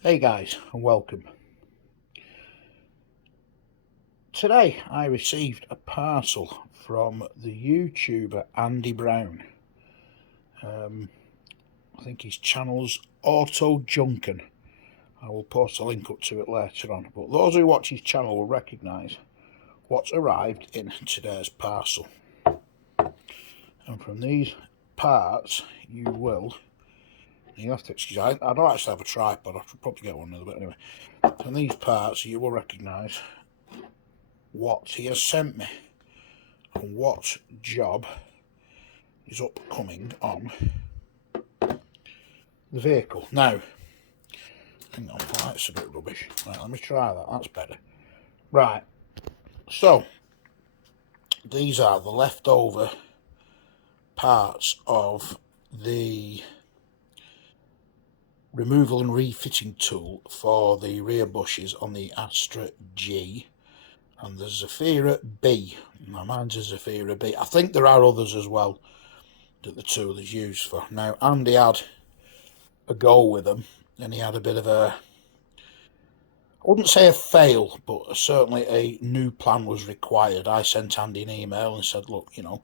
Hey guys, and welcome. Today I received a parcel from the YouTuber Andy Brown. I think his channel's Auto Junkin. I will post a link up to it later on, but those who watch his channel will recognise what's arrived in today's parcel. And from these parts you have to excuse me, I don't actually have a tripod, I should probably get one another, but anyway. From these parts you will recognise what he has sent me and what job is upcoming on the vehicle. Now, hang on, that's a bit rubbish. Right, let me try that, that's better. Right, so these are the leftover parts of the removal and refitting tool for the rear bushes on the Astra G and the Zafira B. Now mine's a Zafira B. I think there are others as well that the tool is used for. Now Andy had a go with them and he had a bit of a, I wouldn't say a fail, but certainly a new plan was required. I sent Andy an email and said, look, you know,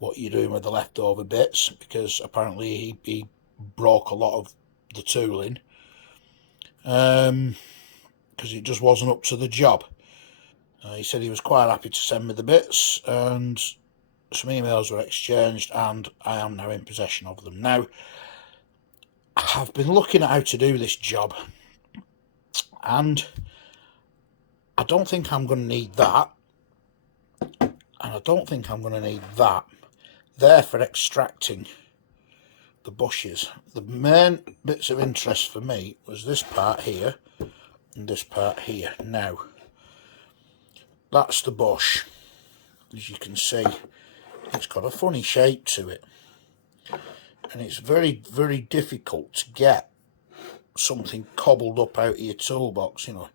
what are you doing with the leftover bits? Because apparently he broke a lot of the tooling because it just wasn't up to the job. He said he was quite happy to send me the bits, and some emails were exchanged and I am now in possession of them. Now, I've been looking at how to do this job and I don't think I'm going to need that, and I don't think I'm going to need that. They're for extracting the bushes. The main bits of interest for me was this part here and this part here. Now, that's the bush. As you can see, it's got a funny shape to it, and it's very, very difficult to get something cobbled up out of your toolbox. You know,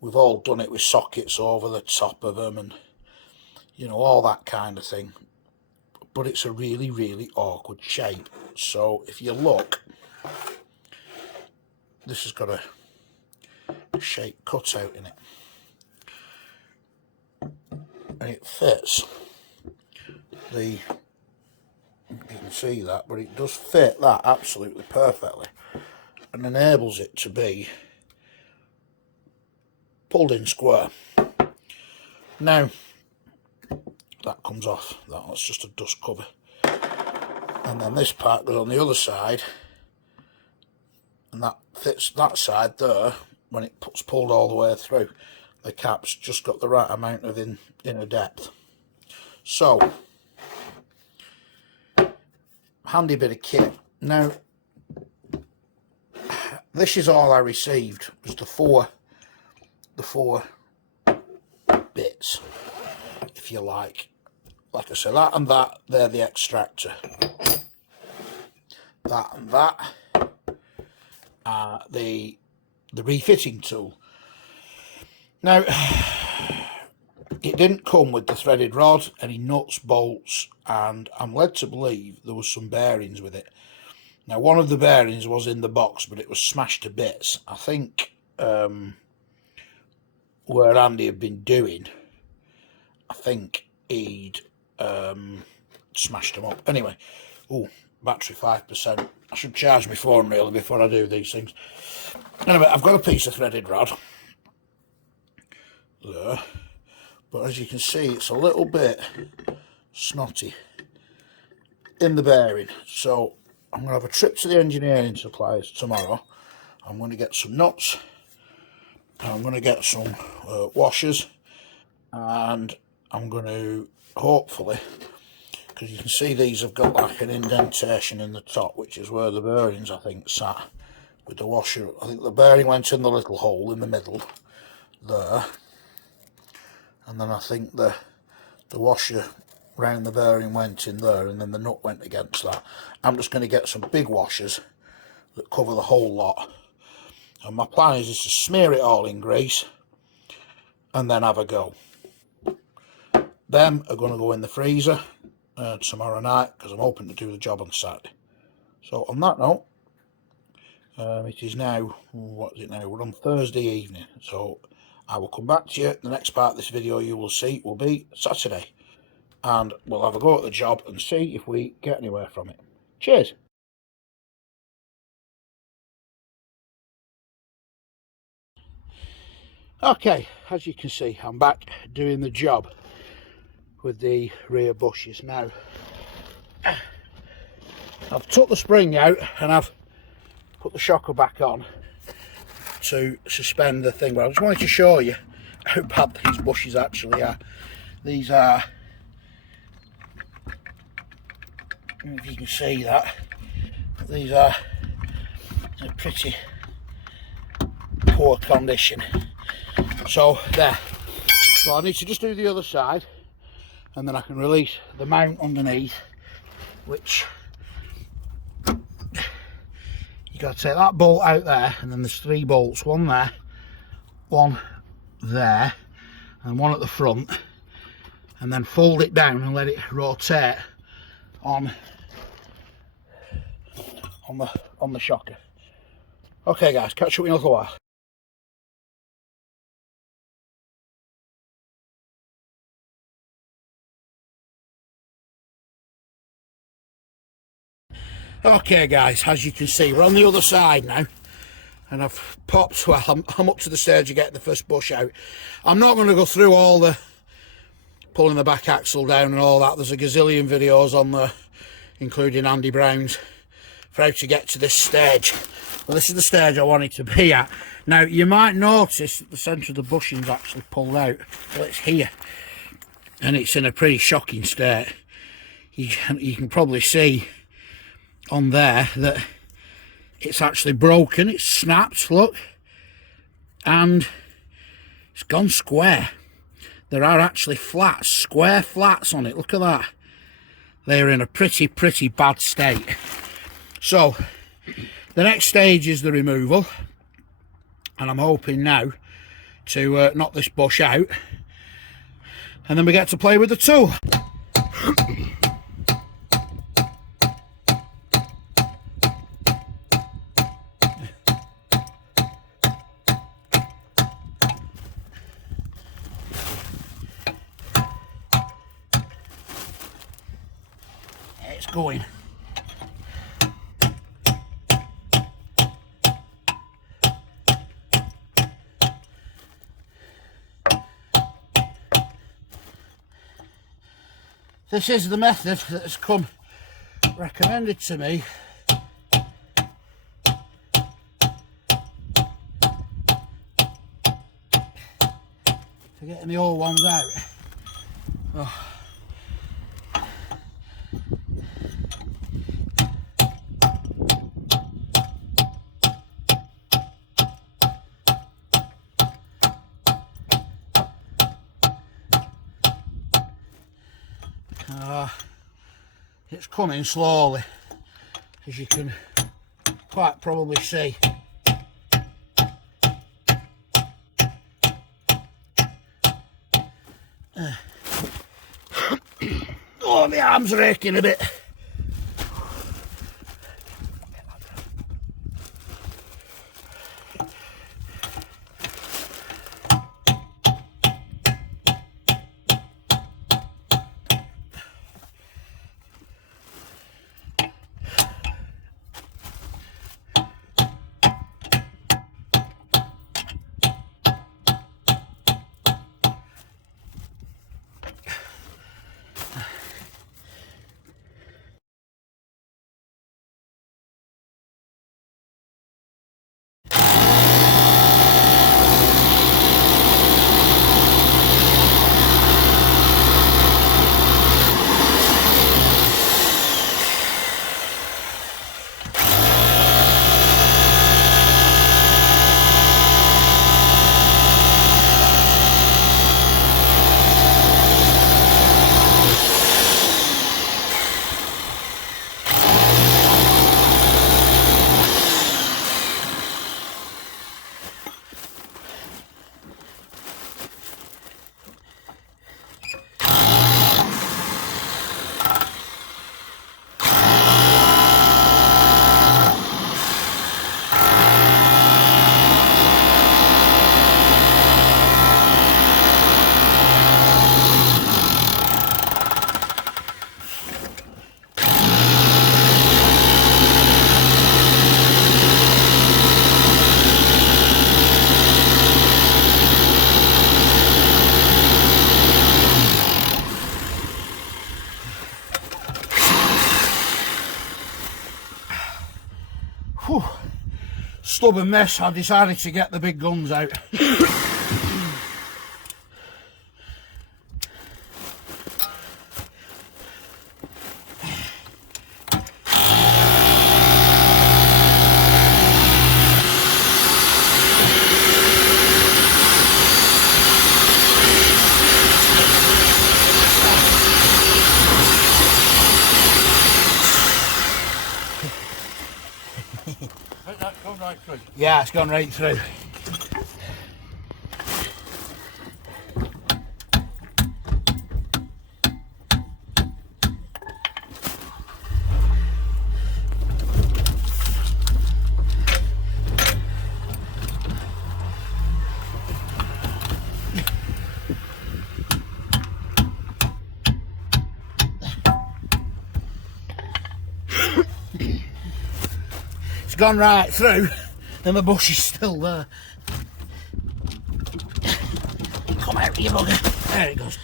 we've all done it with sockets over the top of them and, you know, all that kind of thing, but it's a really, really awkward shape. So if you look, this has got a shape cut out in it, and it fits the, you can see that, but it does fit that absolutely perfectly and enables it to be pulled in square. Now that comes off, that's just a dust cover, and then this part goes on the other side, and that fits that side there. When it pulled all the way through, the cap's just got the right amount of inner depth. So, handy bit of kit. Now, this is all I received, was the four bits, if you like. Like I said, that and that, they're the extractor. That and that are the refitting tool. Now, it didn't come with the threaded rod, any nuts, bolts, and I'm led to believe there was some bearings with it. Now, one of the bearings was in the box, but it was smashed to bits. I think where Andy had been doing, I think he'd smashed them up. Anyway, oh, battery 5%. I should charge my phone really before I do these things. Anyway, I've got a piece of threaded rod there, but as you can see, it's a little bit snotty in the bearing. So I'm going to have a trip to the engineering supplies tomorrow. I'm going to get some nuts, I'm going to get some washers, and I'm going to hopefully, because you can see these have got like an indentation in the top, which is where the bearings I think sat with the washer. I think the bearing went in the little hole in the middle there, and then I think the washer round the bearing went in there, and then the nut went against that. I'm just going to get some big washers that cover the whole lot, and my plan is to smear it all in grease and then have a go. Them are going to go in the freezer tomorrow night, because I'm hoping to do the job on Saturday. So on that note, It is now, what is it now? We're on Thursday evening, so I will come back to you. The next part of this video you will see will be Saturday, and we'll have a go at the job and see if we get anywhere from it. Cheers. Okay, as you can see, I'm back doing the job with the rear bushes now. I've took the spring out and I've put the shocker back on to suspend the thing, but I just wanted to show you how bad these bushes actually are. These are, I don't know if you can see that, these are in pretty poor condition. So there, so I need to just do the other side and then I can release the mount underneath, which you got to take that bolt out there, and then there's 3 bolts, one there, one there, and one at the front, and then fold it down and let it rotate on the shocker. Okay guys, catch up in a little while. Okay guys, as you can see, we're on the other side now, and I've popped, well, I'm up to the stage of getting the first bush out. I'm not going to go through all the pulling the back axle down and all that. There's a gazillion videos on there, including Andy Brown's, for how to get to this stage. Well, this is the stage I wanted to be at. Now, you might notice that the centre of the bushing's actually pulled out. Well, it's here, and it's in a pretty shocking state. You can probably see on there that it's actually broken, it's snapped, look, and it's gone square. There are actually flats, square flats on it, look at that. They're in a pretty bad state. So the next stage is the removal, and I'm hoping now to knock this bush out, and then we get to play with the tool. It's going. This is the method that has come recommended to me for getting the old ones out. Oh. It's coming slowly, as you can quite probably see. Oh, my arm's are aching a bit. Whew. Stubborn mess. I decided to get the big guns out. That's gone right through. Yeah, it's gone right through. It's gone right through and the bush is still there. Come out, you bugger. There it goes.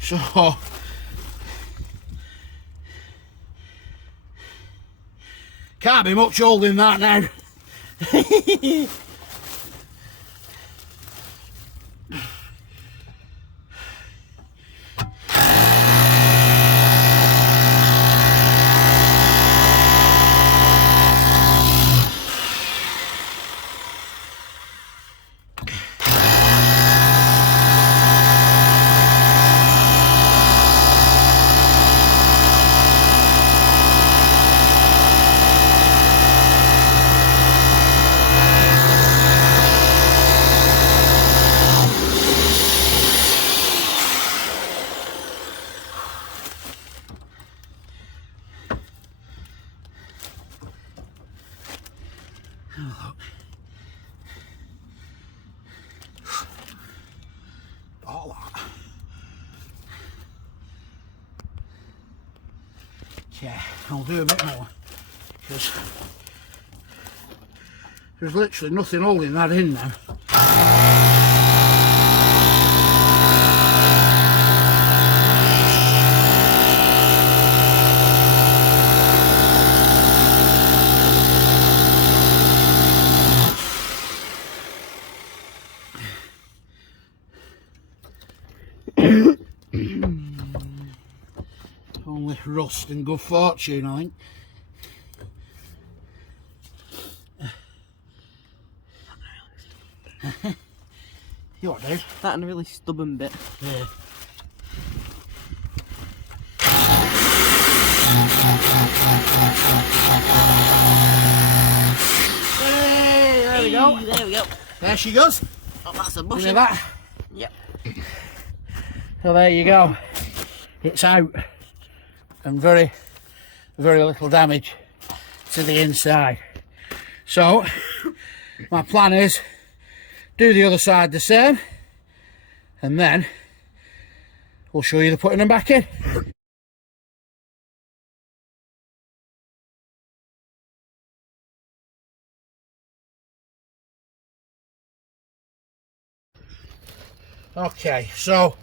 So can't be much holding that now. All that. Yeah, I'll do a bit more because there's literally nothing holding that in now. Only rust and good fortune, I think. You what, dude? That and a really stubborn bit. Yeah. Hey, there we go. There we go. There she goes. Oh, that's a Look bush. at that. Yep. So there you go. It's out and very little damage to the inside. So my plan is do the other side the same and then we'll show you the putting them back in. Okay, so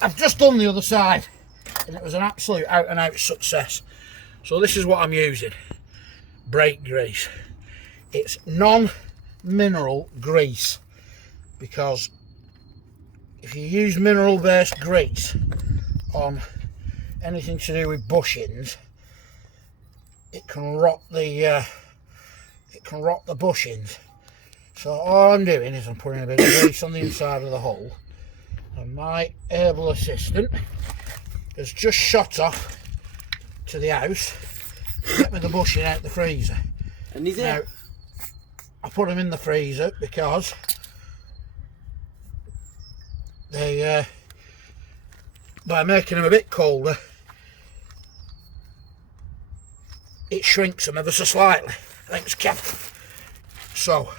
I've just done the other side and it was an absolute out and out success. So this is what I'm using. Brake grease. It's non-mineral grease because if you use mineral based grease on anything to do with bushings, it can rot the bushings. So all I'm doing is I'm putting a bit of grease on the inside of the hole, and my able assistant has just shot off to the house to get me the bushing out the freezer. And he's Now, here. I put them in the freezer because they, by making them a bit colder, it shrinks them ever so slightly. Thanks, Cap. So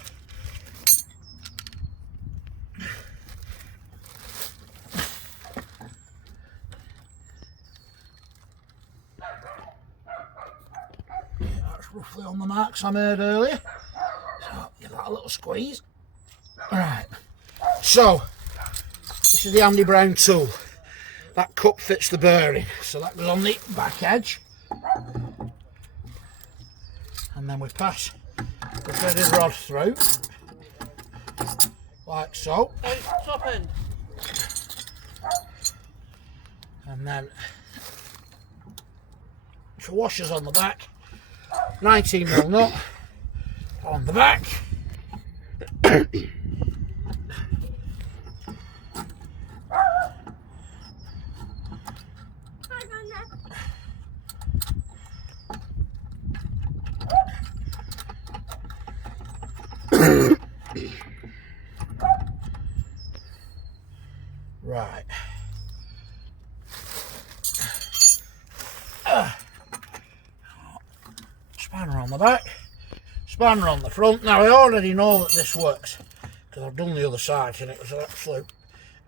that's roughly on the marks I made earlier. So give that a little squeeze. Alright. So this is the Andy Brown tool. That cup fits the bearing, so that goes on the back edge. and then we pass the threaded rod through, like so. Top end. And then for washers on the back, 19mm nut on the back. Right. Spanner on the back, spanner on the front. Now I already know that this works because I've done the other side and it was an absolute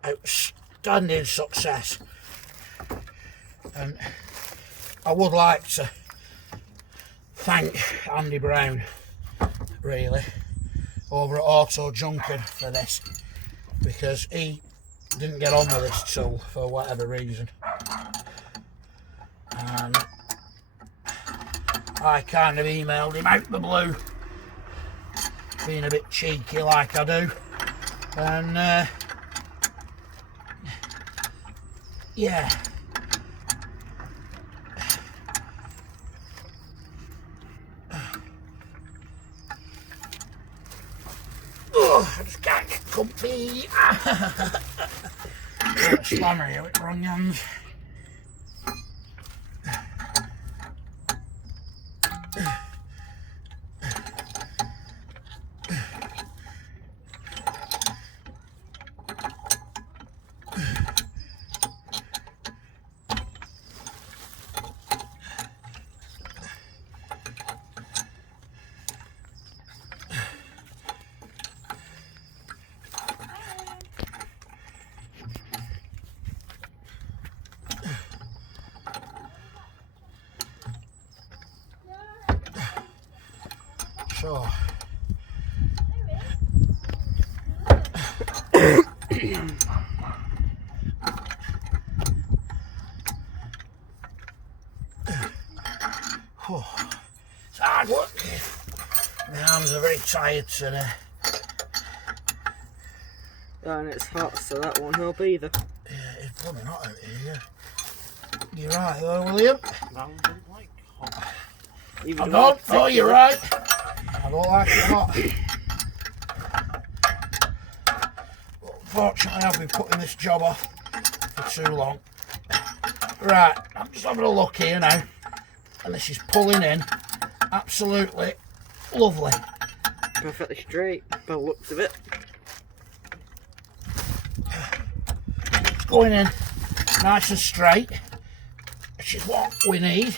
outstanding success. And I would like to thank Andy Brown, really, over at Auto Junker for this, because he didn't get on with this tool for whatever reason, and I kind of emailed him out the blue, being a bit cheeky like I do, and yeah. Oh, I just can't get comfy. Spanner here with wrong hands. So it's hard work. My arms are very tired today. And it's hot, so that won't help either. Yeah, it's blooming hot out here. You're right though, William. No, I don't like hot. I don't. Oh, you're right. I don't like it hot. But unfortunately, I've been putting this job off for too long. Right, I'm just having a look here now, and this is pulling in absolutely lovely. Perfectly straight by the looks of it. It's going in nice and straight, which is what we need.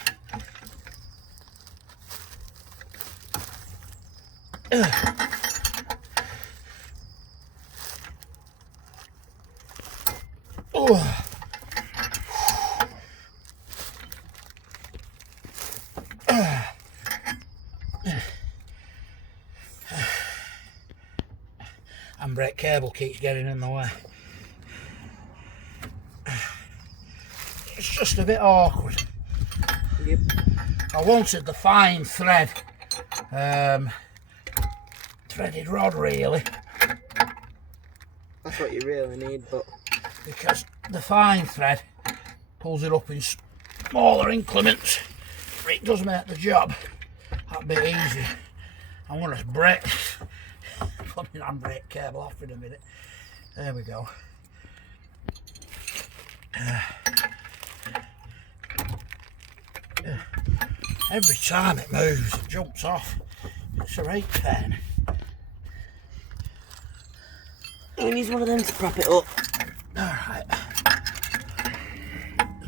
Oh. Handbrake cable keeps getting in the way. It's just a bit awkward. Yep. I wanted the fine thread, threaded rod really, That's what you really need, but because the fine thread pulls it up in smaller increments. It does make the job a bit easier. I'm going to break fucking handbrake cable off in a minute. There we go. Every time it moves, it jumps off. It's a right pain. we need one of them to prop it up. Alright.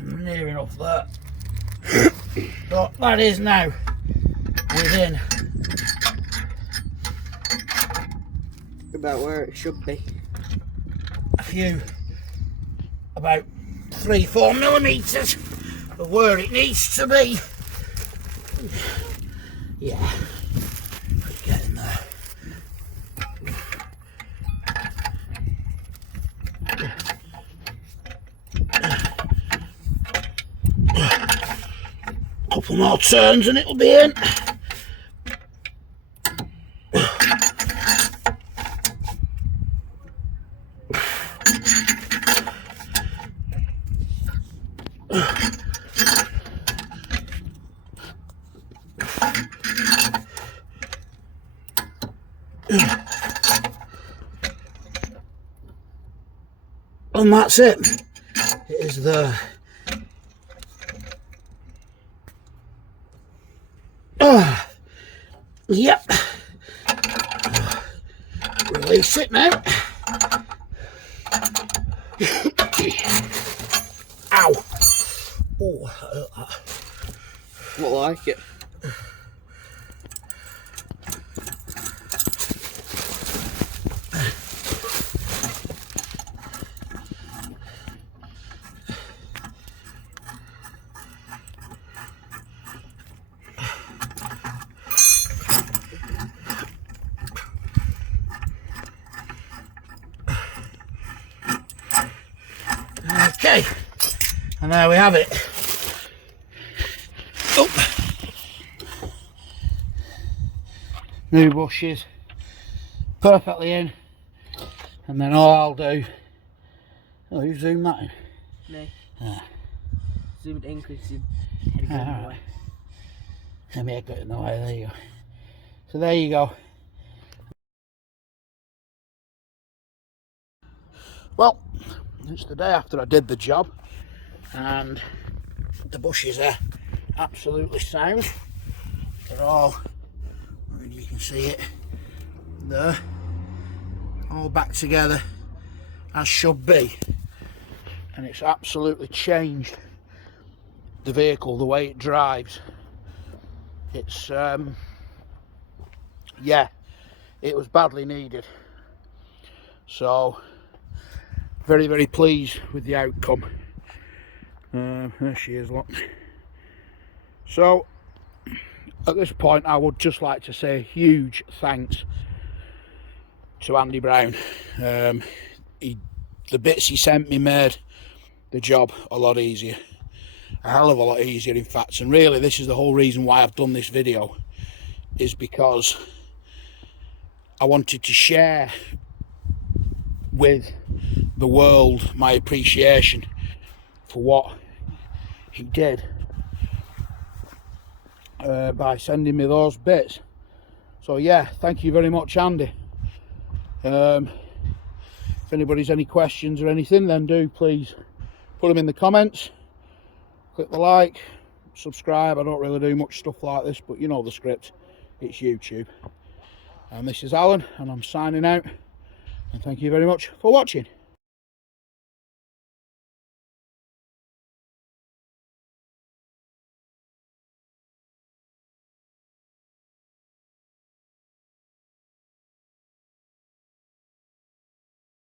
Near enough there. So that is now within About where it should be. a few, about 3-4 millimetres of where it needs to be. Yeah, it's getting there. Couple more turns and it'll be in. And that's it. It is there. Yep. Release it now. Ow. Oh, I hurt that. Not like it. Okay, and there we have it. Oh. New bushes, perfectly in, and then all I'll do. Oh, you zoom that in? No. Ah. Zoom it in because you're heading in the way. Let me get it in the way, there you go. So there you go. Well, it's the day after I did the job, and the bushes are absolutely sound. They're all, you can see it there, all back together as should be, and it's absolutely changed the vehicle, the way it drives. It's yeah, it was badly needed, so very, very pleased with the outcome. There she is, look. So at this point I would just like to say a huge thanks to Andy Brown. The bits he sent me made the job a lot easier, a hell of a lot easier in fact, and really this is the whole reason why I've done this video, is because I wanted to share with the world my appreciation for what he did by sending me those bits. So yeah, thank you very much, Andy. If anybody's any questions or anything, then do please put them in the comments. Click the like, subscribe. I don't really do much stuff like this, but you know the script, it's YouTube. And this is Alan, and I'm signing out, and thank you very much for watching.